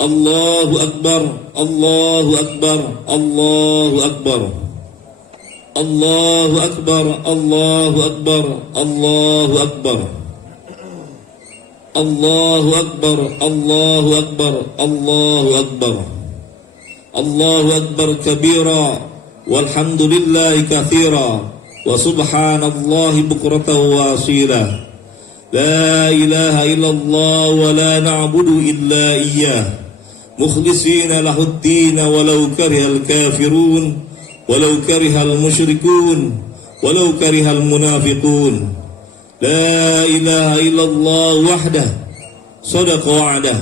Allahu Akbar, Allahu Akbar, Allahu Akbar, Allahu Akbar, Allahu Akbar, Allahu Akbar, Allahu Akbar, Allahu Akbar, Allahu Akbar, Allahu Akbar kabira, walhamdulillahi katsira, wa subhanallahi bukratan wa asila. La ilaha illallah wa la na'budu illa iyyah, mukhlisina lahuddin walau karihal kafirun, walau karihal musyrikun, walau karihal munafiqun. La ilaha illallah wahdah, sadaqa wa'dah,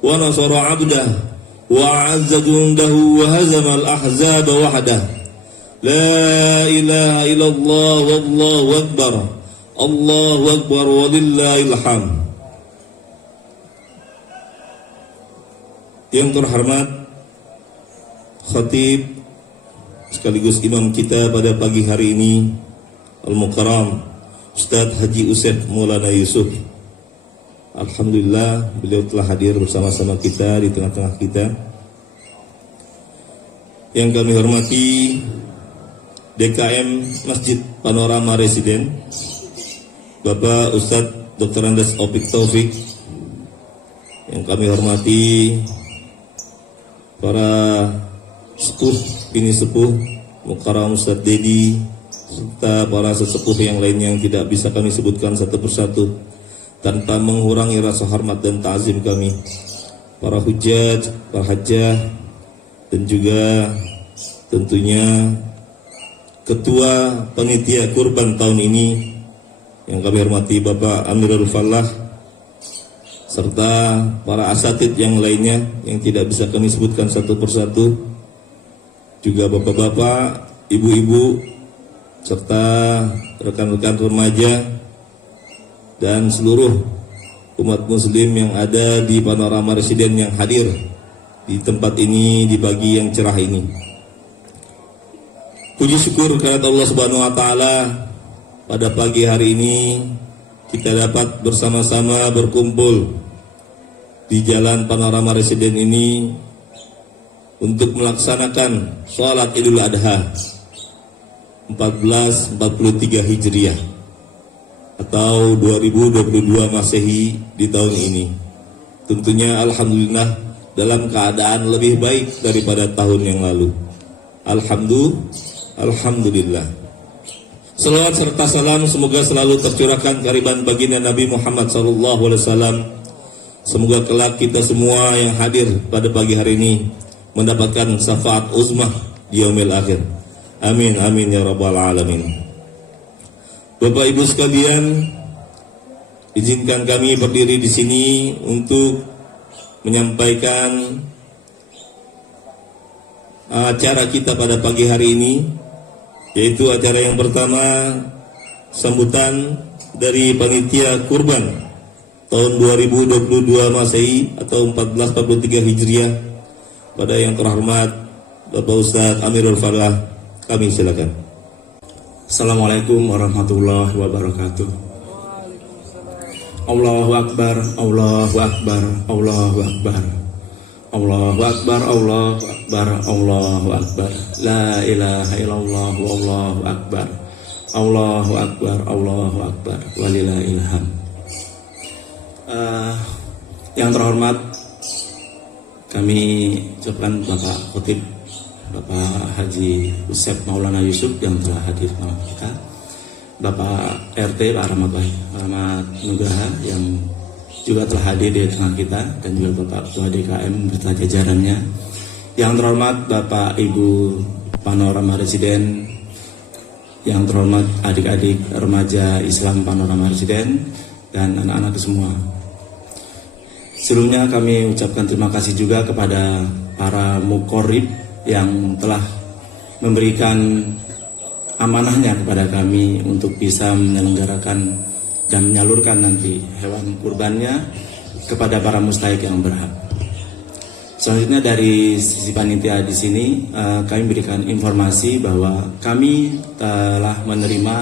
wa nasara 'abdah, wa 'azza jundahu wa hazama al-ahzaba wahdah. La ilaha illallah wallahu akbar, Allahu akbar walillahil hamd. Yang terhormat khatib sekaligus imam kita pada pagi hari ini, Al-Mukarram Ustadz Haji Usep Maulana Yusuf. Alhamdulillah beliau telah hadir bersama-sama kita di tengah-tengah kita. Yang kami hormati DKM Masjid Panorama Residen Bapak Ustadz Dr. Andes Opik Taufik. Yang kami hormati para sepuh, bini sepuh Mukarram Ustadz Dedi, serta para sesepuh yang lainnya yang tidak bisa kami sebutkan satu persatu tanpa mengurangi rasa hormat dan ta'zim kami, para hujjaj, para hajjah, dan juga tentunya Ketua Panitia Kurban tahun ini yang kami hormati Bapak Amirul Falah, serta para asatid yang lainnya yang tidak bisa kami sebutkan satu persatu, juga bapak-bapak, ibu-ibu, serta rekan-rekan remaja dan seluruh umat muslim yang ada di Panorama Residen yang hadir di tempat ini di pagi yang cerah ini. Puji syukur kepada Allah Subhanahu wa taala, pada pagi hari ini kita dapat bersama-sama berkumpul di Jalan Panorama Residen ini untuk melaksanakan sholat Idul Adha 1443 Hijriah atau 2022 Masehi di tahun ini. Tentunya alhamdulillah dalam keadaan lebih baik daripada tahun yang lalu. Alhamdulillah. Salawat serta salam semoga selalu tercurahkan kehadiran baginda Nabi Muhammad SAW. Semoga kelak kita semua yang hadir pada pagi hari ini mendapatkan syafaat uzmah di yaumil akhir. Amin amin ya rabbal alamin. Bapak Ibu sekalian, izinkan kami berdiri di sini untuk menyampaikan acara kita pada pagi hari ini, yaitu acara yang pertama, sambutan dari Panitia Kurban tahun 2022 Masehi atau 1443 Hijriah pada yang terhormat Bapak Ustadz Amirul Falah. Kami silakan. Assalamualaikum warahmatullahi wabarakatuh. Allahu Akbar, Allahu Akbar, Allahu Akbar, Allahu Akbar, Allahu Akbar, Allahu Akbar. La ilaha illallah, Allahu Akbar, Allahu Akbar, Allahu Akbar, walillahil hamd. Yang terhormat, kami ucapkan Bapak Khotib, Bapak Haji Usep Maulana Yusuf yang telah hadir malam kita, Bapak RT Pak Rahmat Nugraha yang juga telah hadir di tengah kita, dan juga Bapak Ketua DKM beserta jajarannya. Yang terhormat Bapak Ibu Panorama Residen, yang terhormat adik-adik remaja Islam Panorama Residen, dan anak-anak semua. Sebelumnya kami ucapkan terima kasih juga kepada para mukorib yang telah memberikan amanahnya kepada kami untuk bisa menyelenggarakan dan menyalurkan nanti hewan kurbannya kepada para mustahik yang berhak. Selanjutnya dari sisi panitia di sini kami berikan informasi bahwa kami telah menerima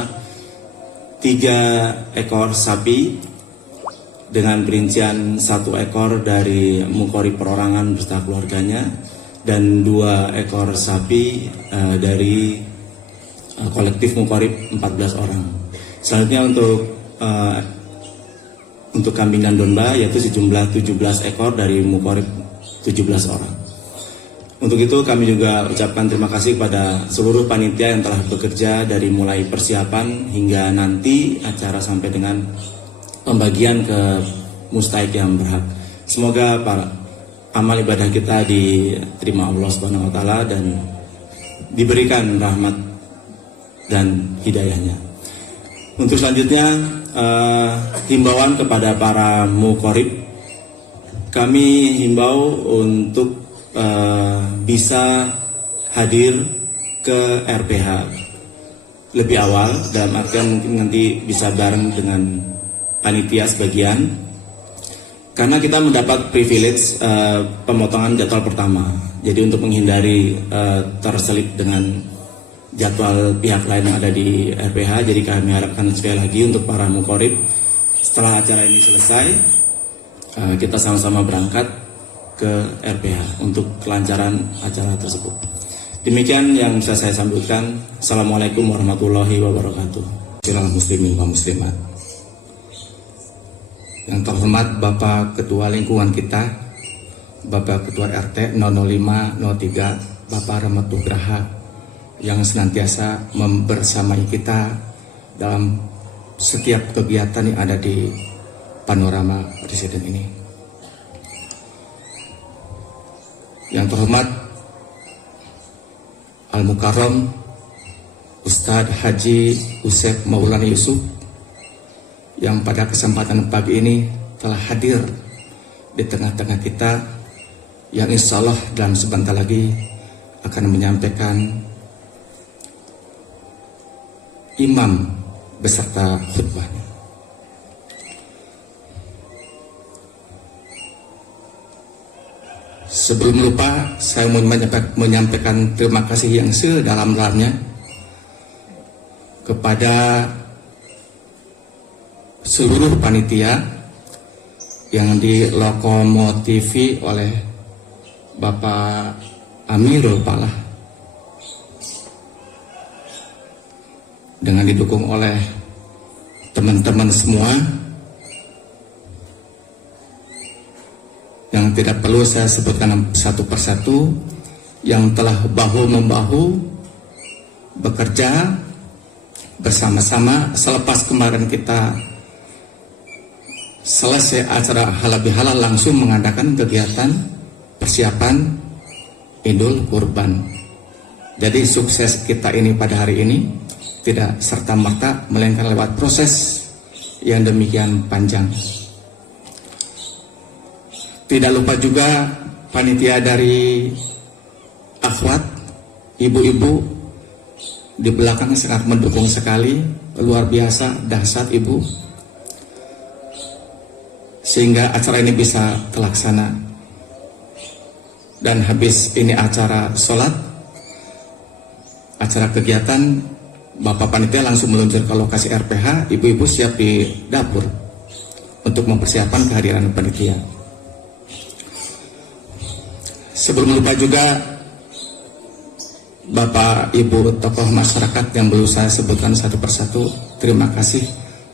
3 ekor sapi dengan perincian 1 ekor dari mukorib perorangan beserta keluarganya dan 2 ekor sapi dari kolektif mukorib 14 orang. Selanjutnya untuk kambing dan domba yaitu sejumlah 17 ekor dari mukorib 17 orang. Untuk itu kami juga ucapkan terima kasih kepada seluruh panitia yang telah bekerja dari mulai persiapan hingga nanti acara sampai dengan pembagian ke mustahik yang berhak. Semoga para amal ibadah kita diterima Allah Subhanahu wa taala dan diberikan rahmat dan hidayahnya. Untuk selanjutnya himbauan kepada para mukorib, kami himbau untuk bisa hadir ke RPH lebih awal, dalam artian mungkin nanti bisa bareng dengan panitia sebagian, karena kita mendapat privilege pemotongan jadwal pertama. Jadi untuk menghindari terselip dengan jadwal pihak lain yang ada di RPH, jadi kami harapkan sekali lagi untuk para mukorib, setelah acara ini selesai kita sama-sama berangkat ke RPH untuk kelancaran acara tersebut. Demikian yang bisa saya sambutkan. Assalamualaikum warahmatullahi wabarakatuh. Silahkan muslimin wa muslimat. Yang terhormat Bapak Ketua Lingkungan kita, Bapak Ketua RT 00503, Bapak Rahmat Nugraha, yang senantiasa membersamai kita dalam setiap kegiatan yang ada di panorama presiden ini. Yang terhormat Al-Mukarram Ustadz Haji Usep Maulana Yusuf, yang pada kesempatan pagi ini telah hadir di tengah-tengah kita, yang insya Allah dalam sebentar lagi akan menyampaikan imam beserta khutbahnya. Sebelum lupa, saya mau menyampaikan terima kasih yang sedalam-dalamnya kepada seluruh panitia yang dilokomotifi oleh Bapak Amirul Palah, dengan didukung oleh teman-teman semua yang tidak perlu saya sebutkan satu persatu, yang telah bahu-membahu bekerja bersama-sama selepas kemarin kita selesai acara halal bihalal langsung mengadakan kegiatan persiapan Idul Kurban. Jadi sukses kita ini pada hari ini tidak serta-merta melainkan lewat proses yang demikian panjang. Tidak lupa juga panitia dari akhwat, ibu-ibu di belakang sangat mendukung sekali, luar biasa, dahsyat ibu, sehingga acara ini bisa terlaksana. Dan habis ini acara sholat, acara kegiatan, Bapak panitia langsung meluncur ke lokasi RPH, ibu-ibu siap di dapur untuk mempersiapkan kehadiran panitia. Sebelum lupa juga Bapak Ibu tokoh masyarakat yang belum saya sebutkan satu persatu, terima kasih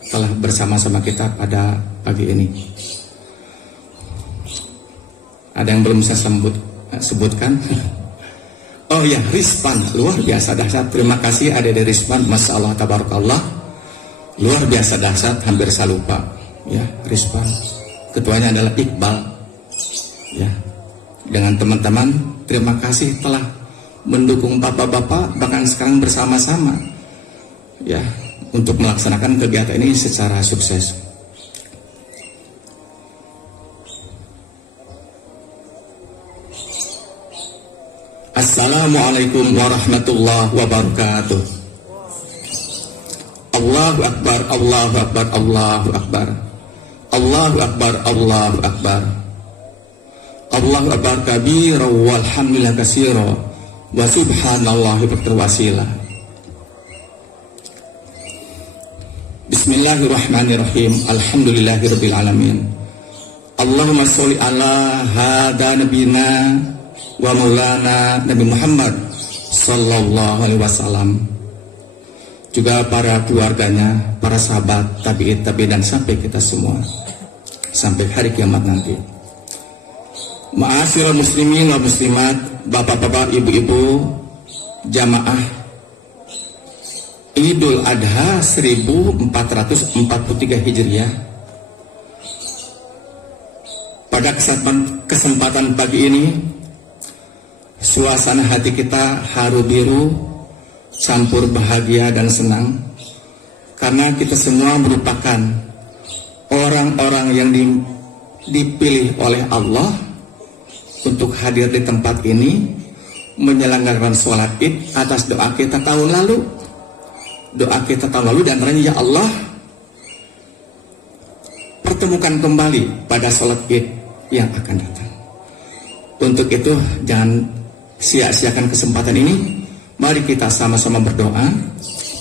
telah bersama-sama kita pada pagi ini. Ada yang belum saya sebutkan? Oh ya, Rizpan, luar biasa dahsyat. Terima kasih ada dari Rizpan, Masya Allah, Tabarakallah, luar biasa dahsyat, hampir saya lupa. Ya, Rizpan, ketuanya adalah Iqbal. Ya, dengan teman-teman, terima kasih telah mendukung bapak-bapak, bahkan sekarang bersama-sama ya untuk melaksanakan kegiatan ini secara sukses. Assalamualaikum warahmatullahi wabarakatuh. Allahu Akbar, Allahu Akbar, Allahu Akbar, Allahu Akbar, Allahu Akbar, Allahu Akbar kabira walhamdulillah katsira wa subhanallahi berterwasilah. Bismillahirrahmanirrahim. Alhamdulillahirabbil alamin. Allahumma sholli ala hada nabiyina wa maulana Nabi Muhammad sallallahu alaihi wasallam. Juga para keluarganya, para sahabat, tabi'in, dan sampai kita semua sampai hari kiamat nanti. Ma'asyiral muslimin wa muslimat, bapak-bapak, ibu-ibu, jamaah Idul Adha 1443 Hijriah. Pada kesempatan pagi ini, suasana hati kita haru biru, campur bahagia dan senang, karena kita semua merupakan orang-orang yang dipilih oleh Allah untuk hadir di tempat ini menyelenggarakan sholat id atas doa kita tahun lalu. Doa kita tahun lalu diantaranya, ya Allah, pertemukan kembali pada sholat id yang akan datang. Untuk itu jangan sia-siakan kesempatan ini. Mari kita sama-sama berdoa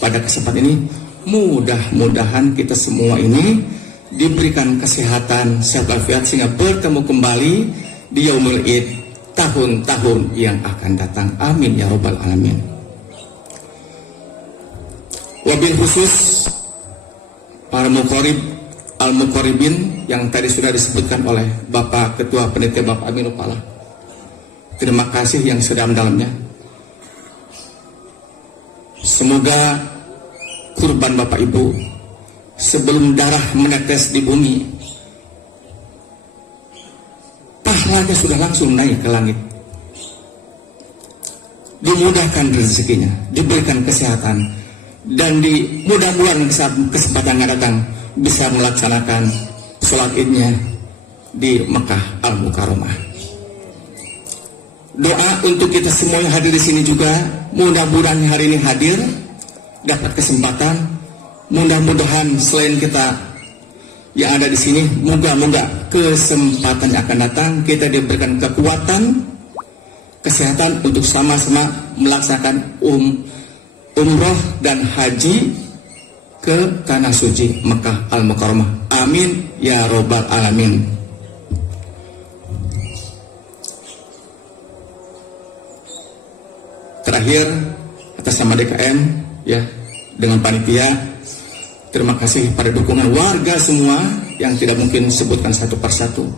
pada kesempatan ini. Mudah-mudahan kita semua ini diberikan kesehatan, sehat walafiat, sehingga bertemu kembali di Yaumul Id tahun-tahun yang akan datang. Amin ya robbal alamin. Wabil khusus para muqarrib, al-muqarribin yang tadi sudah disebutkan oleh Bapak Ketua Panitia, Bapak Aminul Pala. Terima kasih yang sedalam-dalamnya. Semoga kurban Bapak Ibu sebelum darah menetes di bumi, pahalanya sudah langsung naik ke langit. Dimudahkan rezekinya, diberikan kesehatan, dan di mudah-mudahan kesempatan yang datang bisa melaksanakan sholat idnya di Mekah Al-Mukarramah. Doa untuk kita semua yang hadir di sini juga, mudah-mudahan hari ini hadir dapat kesempatan. Mudah-mudahan selain kita yang ada di sini, moga-moga kesempatan yang akan datang kita diberikan kekuatan, kesehatan untuk sama-sama melaksanakan umroh dan haji ke tanah suci Mekah Al-Mukarramah. Amin ya robbal alamin. Terakhir, atas nama DKM ya, dengan panitia, terima kasih pada dukungan warga semua yang tidak mungkin sebutkan satu persatu,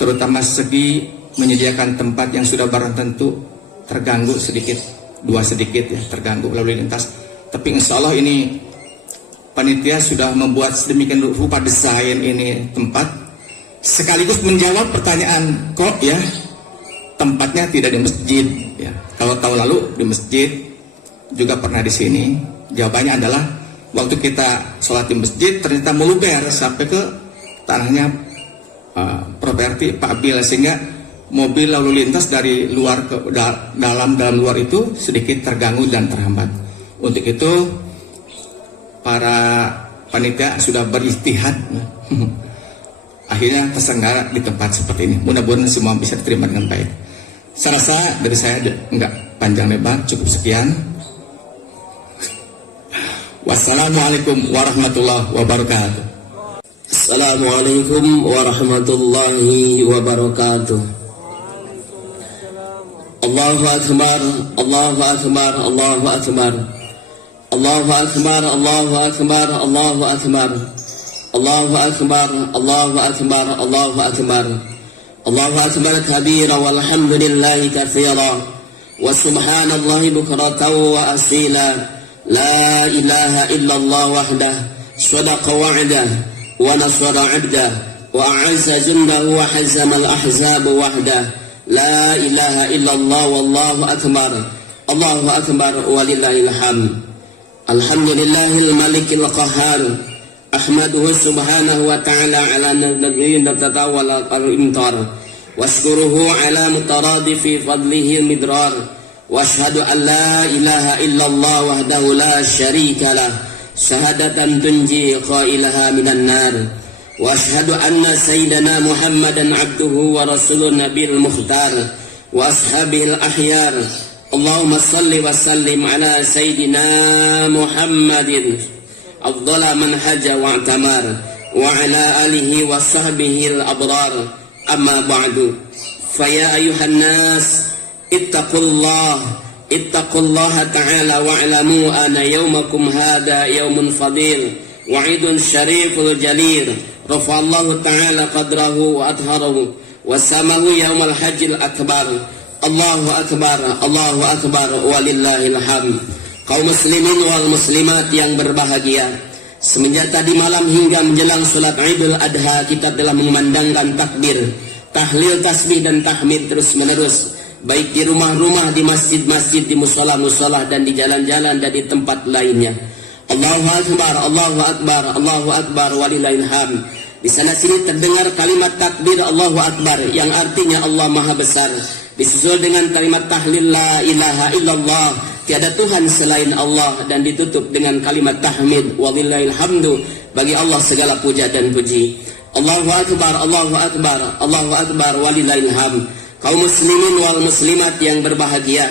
terutama segi menyediakan tempat yang sudah barang tentu terganggu sedikit, ya terganggu lalu lintas. Tapi insya Allah ini panitia sudah membuat sedemikian rupa desain ini tempat, sekaligus menjawab pertanyaan kok ya tempatnya tidak di masjid ya. Kalau tahun lalu di masjid, juga pernah di sini. Jawabannya adalah waktu kita sholat di masjid ternyata meluber sampai ke tanahnya properti Pak Bil, sehingga mobil lalu lintas dari luar ke dalam luar itu sedikit terganggu dan terhambat. Untuk itu para panitia sudah beristihad akhirnya terselenggara di tempat seperti ini. Mudah-mudahan semua bisa diterima dengan baik. Saya rasa dari saya enggak panjang lebar, cukup sekian. Wassalamualaikum warahmatullahi wabarakatuh. Assalamualaikum warahmatullahi wabarakatuh. Allahu akbar, Allahu akbar, Allahu akbar. Allahu akbar, Allahu akbar, Allahu akbar. Allahu akbar, Allahu akbar, Allahu akbar. Allahu akbar kabira walhamdulillahi katsira wa subhanallahi bukratan wa asila. La ilaha illallah wahdah sadaqa wa'dah wa nasara 'abdah wa a'azza jundahu wa hazama al-ahzab wahdah. La ilaha illallah wallahu akbar. Allahu akbar walillahil hamd. Alhamdulillahil malikil qahhar. Ahmaduhu subhanahu wa ta'ala ala nabiyyin tatawala al-imtar washkuruhu ala mutaradifi fadlihi al-midrar wa ashhadu an la ilaha illallah wahdahu la syarika lah syahadatan tunji qailaha minan nar wa ashhadu anna sayyidana Muhammadan abduhu wa rasulun nabiyil mukhtar wa ashabihil ahyar. Allahumma salli wa sallim ala sayyidina Muhammadin أفضل من حج واعتمر وعلى آله وصحبه الأبرار أما بعد فيا أيها الناس اتقوا الله تعالى واعلموا أن يومكم هذا يوم فضيل وعيد شريف الجليل رفع الله تعالى قدره وأطهره وسمه يوم الحج الأكبر الله أكبر ولله الحمد. Kaum muslimin wal muslimat yang berbahagia, semenjak tadi malam hingga menjelang sholat Idul Adha kita telah mengumandangkan takbir, tahlil, tasbih dan tahmid terus menerus, baik di rumah-rumah, di masjid-masjid, di musola-musola dan di jalan-jalan dan di tempat lainnya. Allahu Akbar, Allahu Akbar, Allahu Akbar walillahil hamd. Di sana sini terdengar kalimat takbir Allahu Akbar yang artinya Allah Maha Besar, disusul dengan kalimat tahlil la ilaha illallah, tiada Tuhan selain Allah, dan ditutup dengan kalimat tahmid walillahil hamdu, bagi Allah segala puja dan puji. Allahu Akbar, Allahu Akbar, Allahu Akbar walillahil hamd. Kaum muslimin wal muslimat yang berbahagia,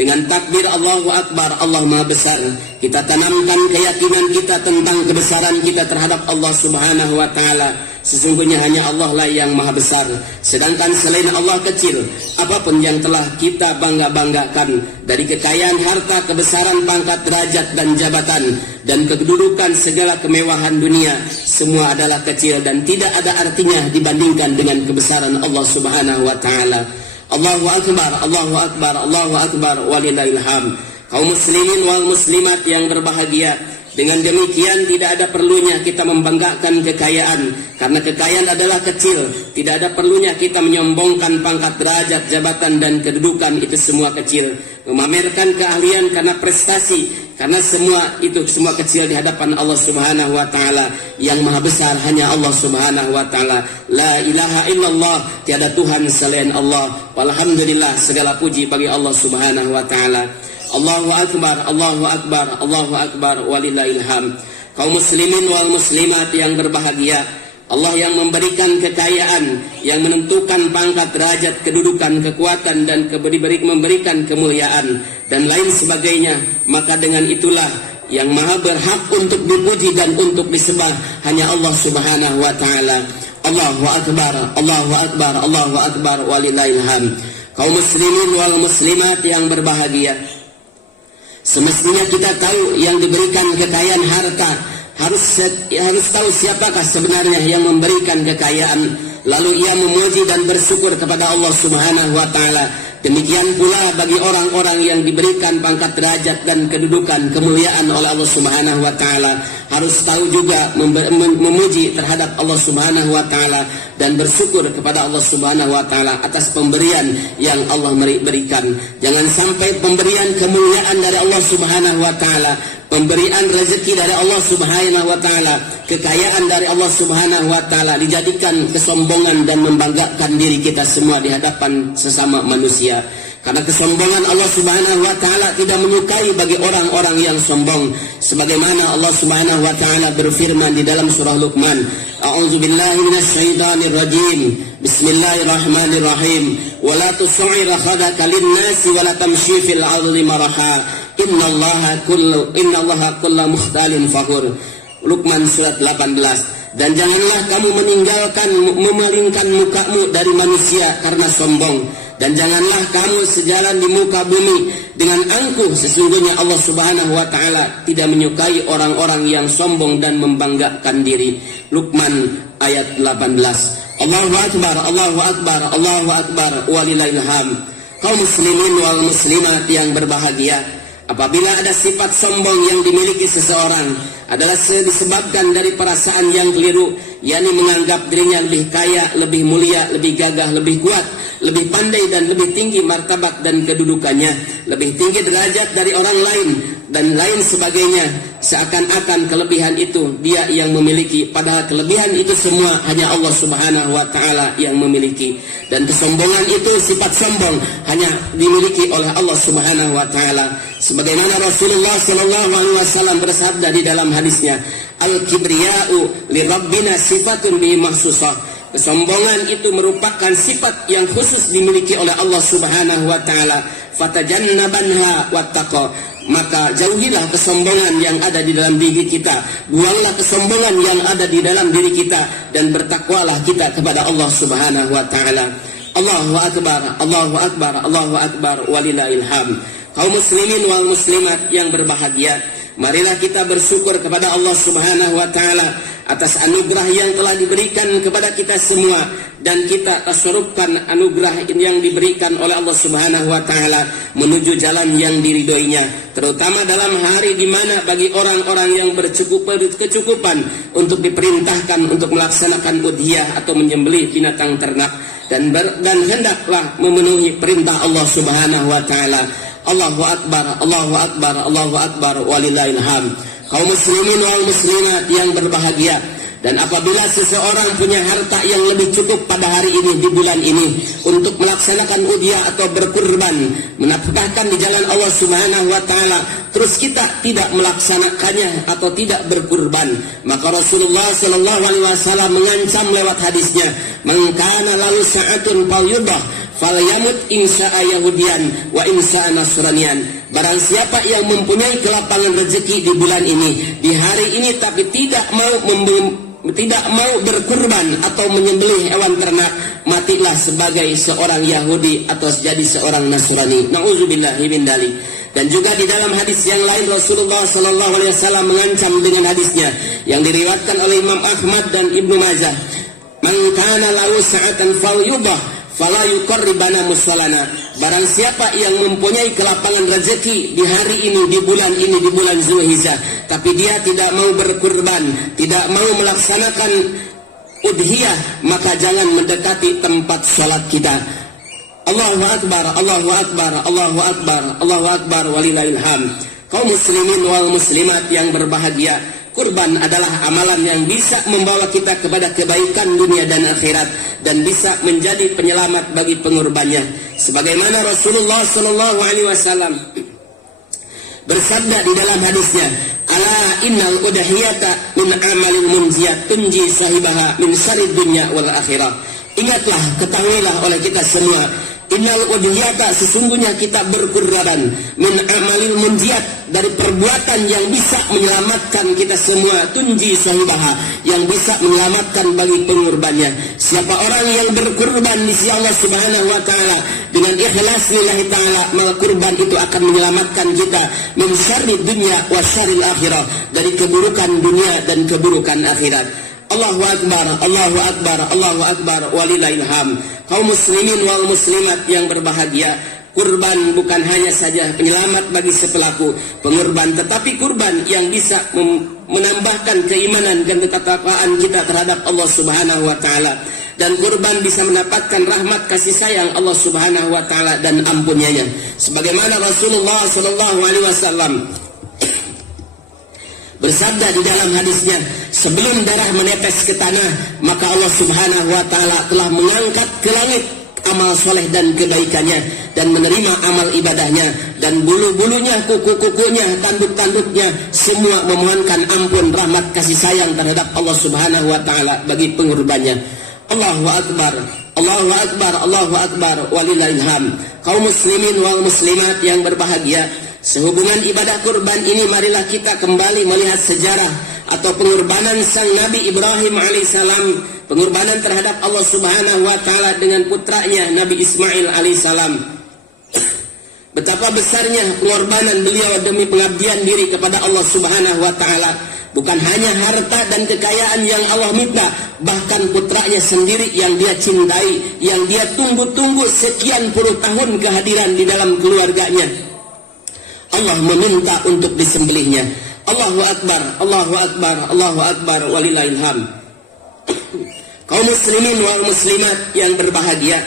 dengan takbir Allahu Akbar, Allah Maha Besar, kita tanamkan keyakinan kita tentang kebesaran kita terhadap Allah Subhanahu wa Ta'ala. Sesungguhnya hanya Allah lah yang Maha Besar, sedangkan selain Allah kecil. Apapun yang telah kita bangga-banggakan dari kekayaan harta, kebesaran, pangkat, derajat dan jabatan dan kedudukan, segala kemewahan dunia, semua adalah kecil dan tidak ada artinya dibandingkan dengan kebesaran Allah Subhanahu wa Ta'ala. Allahu Akbar, Allahu Akbar, Allahu Akbar walillahil hamd. Kaum muslimin wal muslimat yang berbahagia, dengan demikian tidak ada perlunya kita membanggakan kekayaan, karena kekayaan adalah kecil. Tidak ada perlunya kita menyombongkan pangkat, derajat, jabatan dan kedudukan, itu semua kecil. Memamerkan keahlian karena prestasi, karena semua kecil di hadapan Allah Subhanahu wa Ta'ala. Yang Maha Besar hanya Allah Subhanahu wa Ta'ala. La ilaha illallah, tiada Tuhan selain Allah. Walhamdulillah, segala puji bagi Allah Subhanahu wa Ta'ala. Allahu Akbar, Allahu Akbar, Allahu Akbar walillahil hamd. Kaum muslimin wal muslimat yang berbahagia, Allah yang memberikan kekayaan, yang menentukan pangkat, derajat, kedudukan, kekuatan dan memberikan kemuliaan dan lain sebagainya, maka dengan itulah yang maha berhak untuk dipuji dan untuk disembah hanya Allah Subhanahu wa Ta'ala. Allahu Akbar, Allahu Akbar, Allahu Akbar walillahil hamd. Kaum muslimin wal muslimat yang berbahagia, semestinya kita tahu yang diberikan kekayaan harta, harus tahu siapakah sebenarnya yang memberikan kekayaan, lalu ia memuji dan bersyukur kepada Allah Subhanahu wa Ta'ala. Demikian pula bagi orang-orang yang diberikan pangkat, derajat dan kedudukan, kemuliaan oleh Allah Subhanahu wa Ta'ala, harus tahu juga memuji terhadap Allah Subhanahu wa Ta'ala dan bersyukur kepada Allah Subhanahu wa Ta'ala atas pemberian yang Allah berikan. Jangan sampai pemberian kemuliaan dari Allah Subhanahu wa Ta'ala, pemberian rezeki dari Allah Subhanahu wa Ta'ala, kekayaan dari Allah Subhanahu wa Ta'ala dijadikan kesombongan dan membanggakan diri kita semua di hadapan sesama manusia. Karena kesombongan Allah Subhanahu wa Ta'ala tidak menyukai bagi orang-orang yang sombong, sebagaimana Allah Subhanahu wa Ta'ala berfirman di dalam surah Luqman, A'udzubillahi minasyaitonir rajim, Bismillahirrahmanirrahim, wa la tus'ir khadaka lin-nasi wa la tamshi fil ardi maraha, innallaha kullu mukhtalin fakhur. Luqman surat 18. Dan janganlah kamu memalingkan mukamu dari manusia karena sombong, dan janganlah kamu sejalan di muka bumi dengan angkuh. Sesungguhnya Allah Subhanahu wa Ta'ala tidak menyukai orang-orang yang sombong dan membanggakan diri. Luqman ayat 18. Allahu Akbar, Allahu Akbar, Allahu Akbar walillahil hamd. Kaum muslimin wal muslimat yang berbahagia, apabila ada sifat sombong yang dimiliki seseorang, adalah disebabkan dari perasaan yang keliru, yakni menganggap dirinya lebih kaya, lebih mulia, lebih gagah, lebih kuat, lebih pandai dan lebih tinggi martabat dan kedudukannya, lebih tinggi derajat dari orang lain dan lain sebagainya, seakan-akan kelebihan itu dia yang memiliki, padahal kelebihan itu semua hanya Allah Subhanahu wa Ta'ala yang memiliki. Dan kesombongan itu, sifat sombong, hanya dimiliki oleh Allah Subhanahu wa Ta'ala, sebagaimana Rasulullah sallallahu alaihi wasallam bersabda di dalam hadisnya, al-kibriya'u li rabbina sifatun bi mahsusah. Kesombongan itu merupakan sifat yang khusus dimiliki oleh Allah Subhanahu wa Ta'ala. fatajannabanha wattaqa. Maka jauhilah kesombongan yang ada di dalam diri kita, buanglah kesombongan yang ada di dalam diri kita, dan bertakwalah kita kepada Allah Subhanahu wa taala. Allahu akbar, Allahu akbar, Allahu akbar, walillahil hamd. Kaum muslimin wal muslimat yang berbahagia, marilah kita bersyukur kepada Allah Subhanahu wa taala atas anugerah yang telah diberikan kepada kita semua, dan kita tasarrufkan anugerah yang diberikan oleh Allah Subhanahu wa taala menuju jalan yang diridhoinya, terutama dalam hari di mana bagi orang-orang yang berkecukupan untuk diperintahkan untuk melaksanakan udhiyah atau menyembelih binatang ternak, dan hendaklah memenuhi perintah Allah Subhanahu wa taala. Allahu akbar, Allahu akbar, Allahu akbar, walillahil hamd. Kaum muslimin wal muslimat yang berbahagia, dan apabila seseorang punya harta yang lebih cukup pada hari ini, di bulan ini, untuk melaksanakan udhiyah atau berkurban, menafkahkan di jalan Allah Subhanahu wa taala, terus kita tidak melaksanakannya atau tidak berkurban, maka Rasulullah sallallahu alaihi wasallam mengancam lewat hadisnya, "Man kana lalu sa'atun falyudah falyamut insya'a yahudiyan wa insya'a nasraniyan." Barang siapa yang mempunyai kelapangan rezeki di bulan ini, di hari ini, tapi tidak mau berkurban atau menyembelih hewan ternak, matilah sebagai seorang Yahudi atau jadi seorang Nasrani. Nauzubillahi min dzalik. Dan juga di dalam hadis yang lain Rasulullah sallallahu alaihi wasallam mengancam dengan hadisnya yang diriwayatkan oleh Imam Ahmad dan Ibnu Majah, "Man kana lahu sa'atan falyudah fala yuqarribana musallana." Barang siapa yang mempunyai kelapangan rezeki di hari ini, di bulan Zulhijjah, tapi dia tidak mau berkurban, tidak mau melaksanakan udhiyah, maka jangan mendekati tempat sholat kita. Allahu akbar, Allahu akbar, Allahu akbar, Allahu akbar, walillahil hamd. Kaum muslimin wal muslimat yang berbahagia, kurban adalah amalan yang bisa membawa kita kepada kebaikan dunia dan akhirat, dan bisa menjadi penyelamat bagi pengorbannya. Sebagaimana Rasulullah sallallahu alaihi wasallam bersabda di dalam hadisnya, "Ala innal udhiyata min amalil munjiyat tunji sahibaha min syarrid dunya wal akhirah." Ingatlah, ketahuilah oleh kita semua, innal udhiyata, sesungguhnya kita berkurban, min amalil munjiyat, dari perbuatan yang bisa menyelamatkan kita semua, tunji sahibaha, yang bisa menyelamatkan bagi pengorbannya. Siapa orang yang berkurban di sisi Allah Subhanahu wa taala dengan ikhlas lillahi taala, maka kurban itu akan menyelamatkan kita min syarrid dunya wa syarril akhirah, dari keburukan dunia dan keburukan akhirat. Allahu akbar, Allahu akbar, Allahu akbar, walillahil hamd. Kaum muslimin wal muslimat yang berbahagia, kurban bukan hanya saja penyelamat bagi sepelaku pengorban, tetapi kurban yang bisa menambahkan keimanan dan ketakwaan kita terhadap Allah Subhanahu wa taala, dan kurban bisa mendapatkan rahmat kasih sayang Allah Subhanahu wa taala dan ampunnya. Sebagaimana Rasulullah sallallahu alaihi wasallam bersabda di dalam hadisnya, sebelum darah menetes ke tanah, maka Allah Subhanahu wa taala telah mengangkat ke langit amal soleh dan kebaikannya, dan menerima amal ibadahnya, dan bulu-bulunya, kuku-kukunya, tanduk-tanduknya, semua memohonkan ampun rahmat kasih sayang terhadap Allah Subhanahu wa taala bagi pengorbannya. Allahu akbar, Allahu akbar, Allahu akbar, walillahil hamd. Kaum muslimin wal muslimat yang berbahagia, sehubungan ibadah kurban ini, marilah kita kembali melihat sejarah atau pengorbanan sang Nabi Ibrahim alaihissalam, pengorbanan terhadap Allah Subhanahu wa taala dengan putranya Nabi Ismail alaihissalam. Betapa besarnya pengorbanan beliau demi pengabdian diri kepada Allah Subhanahu wa taala. Bukan hanya harta dan kekayaan yang Allah minta, bahkan putranya sendiri yang dia cintai, yang dia tunggu-tunggu sekian puluh tahun kehadiran di dalam keluarganya, Allah meminta untuk disembelihnya. Allahu akbar, Allahu akbar, Allahu akbar, walillahil hamd. Kaum muslimin wal muslimat yang berbahagia,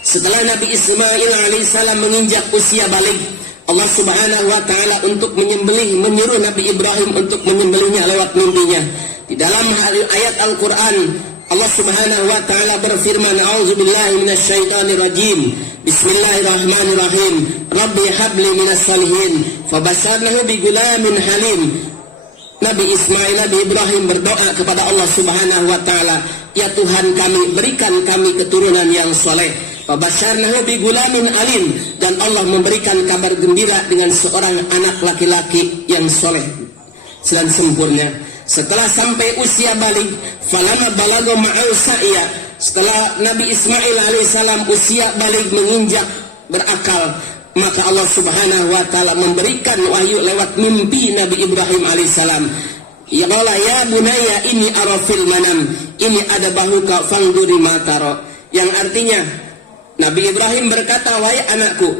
setelah Nabi Ismail alaihissalam menginjak usia balik, Allah Subhanahu wa taala untuk menyuruh Nabi Ibrahim untuk menyembelihnya lewat mimpinya. Di dalam ayat Al-Qur'an, Allah Subhanahu wa taala berfirman, "A'udzubillahi minasyaitonir rajim. Bismillahirrahmanirrahim. Rabbi habli minas salihin." Fabasyarnahu bigulamin halim. Nabi Ismail, Nabi Ibrahim berdoa kepada Allah Subhanahu wa taala, "Ya Tuhan kami, berikan kami keturunan yang soleh." Fabasyarnahu bi gulamin alim, dan Allah memberikan kabar gembira dengan seorang anak laki-laki yang soleh dan sempurna. Setelah sampai usia balik, falama balago ma'al sa'ya, setelah Nabi Ismail alaihissalam usia balik menginjak berakal, maka Allah subhanahu wa ta'ala memberikan wahyu lewat mimpi Nabi Ibrahim alaihissalam. Ya qala ya bunayya ini arafil manam, ini ada bahuka fangduri mataro, yang artinya Nabi Ibrahim berkata, wahai anakku,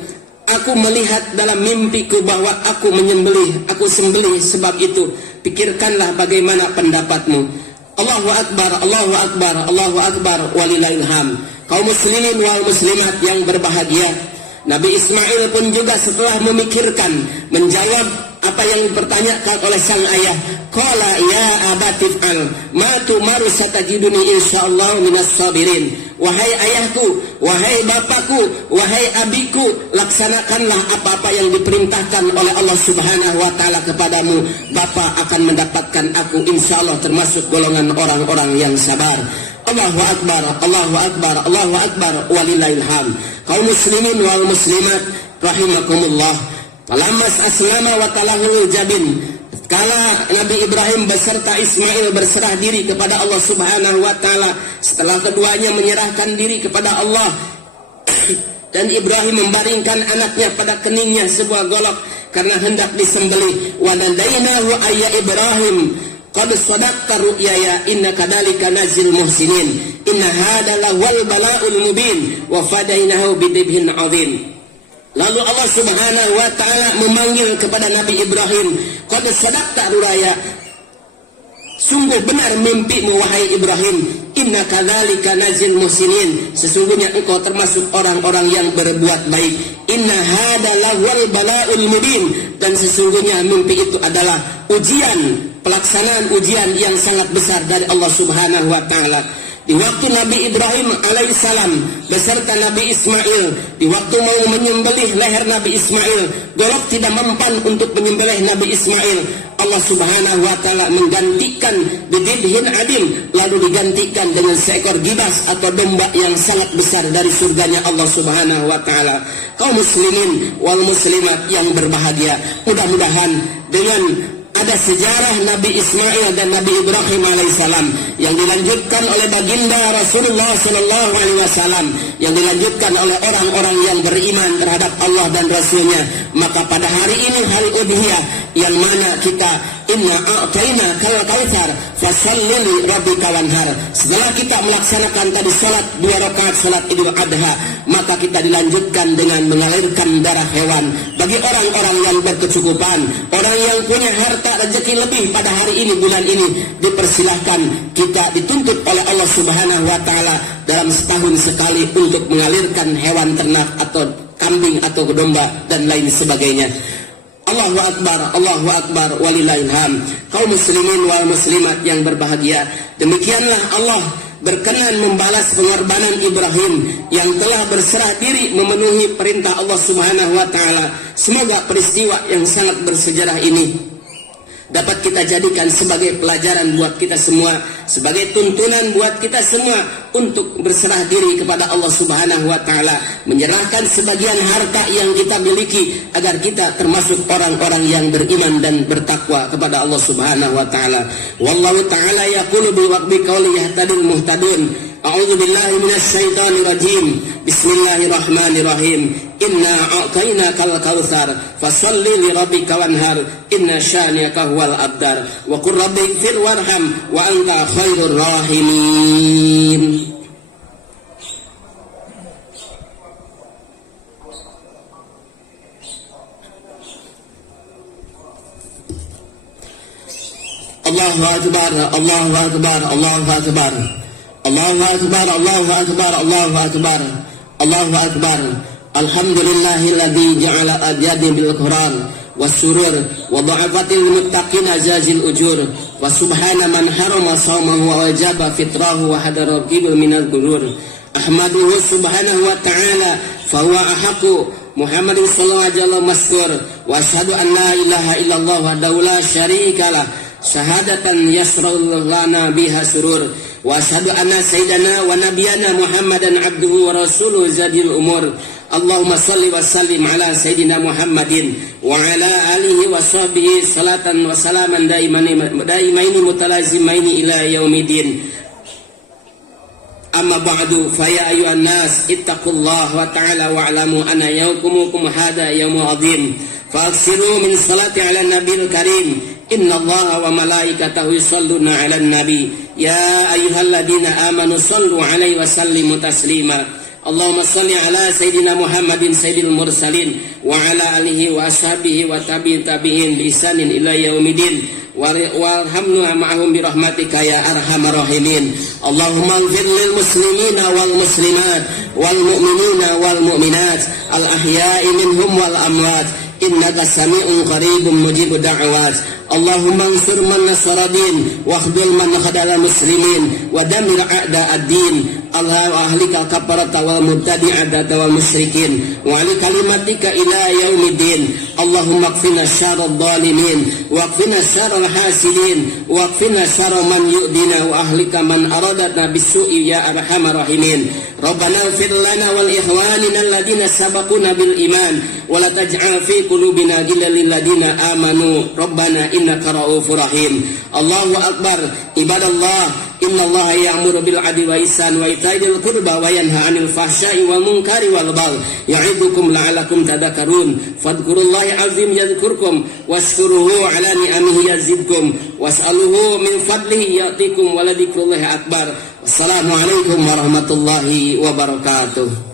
aku melihat dalam mimpiku bahwa aku menyembelih, aku sembelih, sebab itu pikirkanlah bagaimana pendapatmu. Allahu Akbar, Allahu Akbar, Allahu Akbar, walillahil hamd. Kaum muslimin wal muslimat yang berbahagia, Nabi Ismail pun juga setelah memikirkan, menjawab apa yang dipertanyakan oleh sang ayah. Qala ya abati fa'al ma tumaru satajiduni insyaallah minas sabirin. Wahai ayahku, wahai bapakku, wahai abiku, laksanakanlah apa-apa yang diperintahkan oleh Allah subhanahu wa ta'ala kepadamu. Bapak akan mendapatkan aku insyaallah termasuk golongan orang-orang yang sabar. Allahu Akbar, Allahu Akbar, Allahu Akbar, walillahil hamd. Kaum muslimin wal muslimat rahimakumullah, falamas aslama wa talahul jabin, kala Nabi Ibrahim beserta Ismail berserah diri kepada Allah subhanahu wa ta'ala, setelah keduanya menyerahkan diri kepada Allah dan Ibrahim membaringkan anaknya pada keningnya sebuah golok karena hendak disembelih. Wa nadainahu ayya Ibrahim qad sadaqta ru'yaya inna kadhalika nazil muhsinin inna hadha lawal bala'ul mubin wa fadainahu bidibhin azim. Lalu Allah subhanahu wa ta'ala memanggil kepada Nabi Ibrahim, qad sadaqta ru'yaya, sungguh benar mimpimu wahai Ibrahim, inna kadzalika nazil muhsinin, sesungguhnya engkau termasuk orang-orang yang berbuat baik, inna hada lahwal bala'ul mubin, dan sesungguhnya mimpi itu adalah ujian, pelaksanaan ujian yang sangat besar dari Allah subhanahu wa ta'ala. Di waktu Nabi Ibrahim alaihissalam beserta Nabi Ismail, di waktu mau menyembelih leher Nabi Ismail, golok tidak mempan untuk menyembelih Nabi Ismail. Allah subhanahu wa ta'ala menggantikan bidibhin adim, lalu digantikan dengan seekor gibas atau domba yang sangat besar dari surganya Allah subhanahu wa ta'ala. Kaum muslimin wal muslimat yang berbahagia, mudah-mudahan dengan ada sejarah Nabi Ismail dan Nabi Ibrahim alaihissalam yang dilanjutkan oleh baginda Rasulullah sallallahu alaihi wasallam, yang dilanjutkan oleh orang-orang yang beriman terhadap Allah dan Rasulnya, maka pada hari ini hari Udhiyah, yang mana kita inna a'tayna kal kautsar fasalli li rabbika wanhar, setelah kita melaksanakan tadi salat 2 rakaat salat Idul Adha, maka kita dilanjutkan dengan mengalirkan darah hewan bagi orang-orang yang berkecukupan, orang yang punya harta rezeki lebih pada hari ini, bulan ini, dipersilahkan, kita dituntut oleh Allah subhanahu wa ta'ala dalam setahun sekali untuk mengalirkan hewan ternak atau kambing atau domba dan lain sebagainya. Allahu Akbar, Allahu Akbar, walillahil hamd. Kaum muslimin wal muslimat yang berbahagia, demikianlah Allah berkenan membalas pengorbanan Ibrahim yang telah berserah diri memenuhi perintah Allah subhanahu wa ta'ala. Semoga peristiwa yang sangat bersejarah ini dapat kita jadikan sebagai pelajaran buat kita semua, sebagai tuntunan buat kita semua untuk berserah diri kepada Allah subhanahu wa ta'ala, menyerahkan sebagian harta yang kita miliki agar kita termasuk orang-orang yang beriman dan bertakwa kepada Allah subhanahu wa ta'ala. Wallahu ta'ala yaqulu biwaqbi qawli yahtadil muhtadun. A'udzu billahi minasy syaithanir rajim. Bismillahirrahmanirrahim. Inna a'tainakal kautsar fashalli li rabbika wanhar inna syani'aka huwal abtar wa qur rabbighfir warham wa anta khairur rahimin. Allahu akbar, Allahu akbar, Allahu akbar. Allahu akbar, Allahu akbar, Allahu akbar, Allahu akbar. Alhamdulillahilladzi ja'ala adyadi bil Qur'an wasurur wa dha'afatil muttaqin azazil ujur wa subhana man harama shaumahu wa wajaba fitrahu wa hadara qibul minal gurur. Ahmaduhu subhanahu wa ta'ala fa huwa ahaqu Muhammadin sallallahu alaihi wasallam maskur wa asyhadu an la ilaha illallah wahdahu la syarika lah syahadatan yasrul lana biha surur. wa asyhadu anna sayyidana wa nabiyyana Muhammadan abduhu wa rasuluhu zadil umur. Allahumma salli wa sallim ala sayyidina Muhammadin wa ala alihi wa sahbihi salatan wa salaman daimaini mutalazimaini ila yaumidin. Amma ba'du, fa ya ayyuhan nas ittaqullaha wa ta'ala wa'lamu anna yawmukum hadha yawmun 'adzim. Fa'ksiru min salati 'ala nabiyil karim. Innallaha wa malaikatahu yusholluna 'alan nabi. Ya ayyuhalladzina amanu shallu 'alaihi wa sallimu taslima. Allahumma shalli 'ala sayyidina Muhammadin sayyidil mursalin wa 'ala alihi wa ashabihi wa tabi'in bi ihsanin ila yaumidin. Warhamna ma'ahum birahmatika ya arhamar rahimin. Allahumma ighfir lil muslimina wal muslimat wal mu'minina wal mu'minat al ahya'i minhum wal amwat innaka sami'un qaribun mujibud da'awat. Allahumma ansur man nasara din wa khdhul man khadala muslimin wa damir a'da ad-din. Allah wa ahlikal kafarata wal mubtadi'ata wal musyrikin wa ali kalimatika ila yaumiddin. Allahumma qfina syarrad dhalimin wa qfina syarral hasidin wa qfina syarra man yu'dina wa ahlika man aradatna bisu'i ya arhamar rahimin. Rabbana ighfir lana wal ikhwanina alladhina sabaquna bil iman wa la taj'al fi qulubina ghillan lil ladzina amanu rabbana innaka ra'ufur rahim. Allahu akbar. Ibadallah, innallaha ya'muru bil 'adli wa ihsan wa ita'i dzil qurba wa yanha 'anil fahsya'i wal munkari wal baghi ya'idukum la'allakum tadhakkarun. Fadhkurullaha 'azim yadhkurkum washkuruhu 'ala ni'amihi yazidkum was'aluhu min fadlihi ya'tikum wa la dzikrullahi akbar. Wassalamualaikum warahmatullahi wabarakatuh.